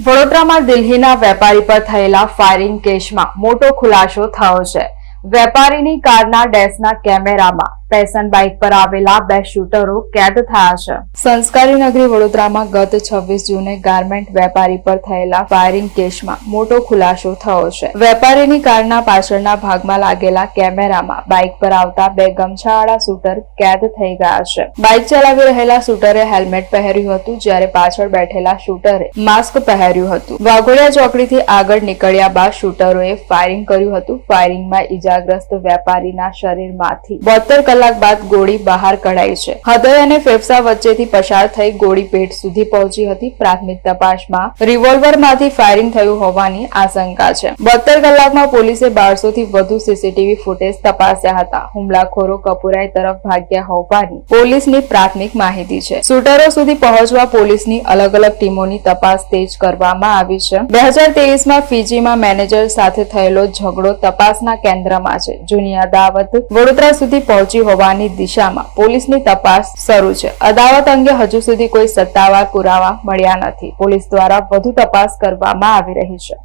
વડોદરામાં દિલ્હીના વેપારી પર થયેલા ફાયરિંગ કેસમાં મોટો ખુલાસો થયો છે। વેપારીની કારના ડેશના કેમેરામાં પેશન બાઇક પર આવેલા બે શૂટરો કેદ થયા છે। સંસ્કારી નગરી વડોદરામાં ગત 26 જૂને ગાર્મેન્ટ વેપારી પર થયેલા ફાયરિંગ કેસમાં મોટો ખુલાસો થયો છે। વેપારીની કારના પાછળના ભાગમાં લાગેલા કેમેરામાં બાઇક પર આવતા બે ગમછાવાળા શૂટર કેદ થઈ ગયા છે। બાઇક ચલાવી રહેલા શૂટરે હેલ્મેટ પહેર્યું હતું, જ્યારે પાછળ બેઠેલા શૂટરે માસ્ક પહેર્યું હતું। વાઘોડિયા ચોકડીથી આગળ નીકળ્યા બાદ શૂટરોએ ફાયરિંગ કર્યું હતું। ફાયરિંગમાં ઈજાગ્રસ્ત વેપારીના શરીરમાંથી 72 કલાક બાદ ગોળી બહાર કઢાઈ છે। હૃદય અને ફેફસા વચ્ચેથી પસાર થઈ ગોળી પેટ સુધી પહોંચી હતી। પ્રાથમિક તપાસમાં રિવોલ્વરમાંથી ફાયરિંગ થયું હોવાની આશંકા છે। 72 કલાકમાં પોલીસે 1200 થી વધુ સીસીટીવી ફૂટેજ તપાસ્યા હતા। હુમલાખોરો કપુરાઈ તરફ ભાગ્યા હોવાની પોલીસની પ્રાથમિક માહિતી છે। શૂટરો સુધી પહોંચવા પોલીસની અલગ અલગ ટીમોની તપાસ તેજ કરવામાં આવી છે। 2023માં ફીજીમાં મેનેજર સાથે થયેલો ઝઘડો તપાસના કેન્દ્રમાં છે। જૂની અદાવત વડોદરા સુધી પહોંચી હોવાની દિશામાં પોલીસની તપાસ શરૂ છે। અદાવત અંગે હજુ સુધી કોઈ સત્તાવાર પુરાવા મળ્યા નથી। પોલીસ દ્વારા વધુ તપાસ કરવામાં આવી રહી છે।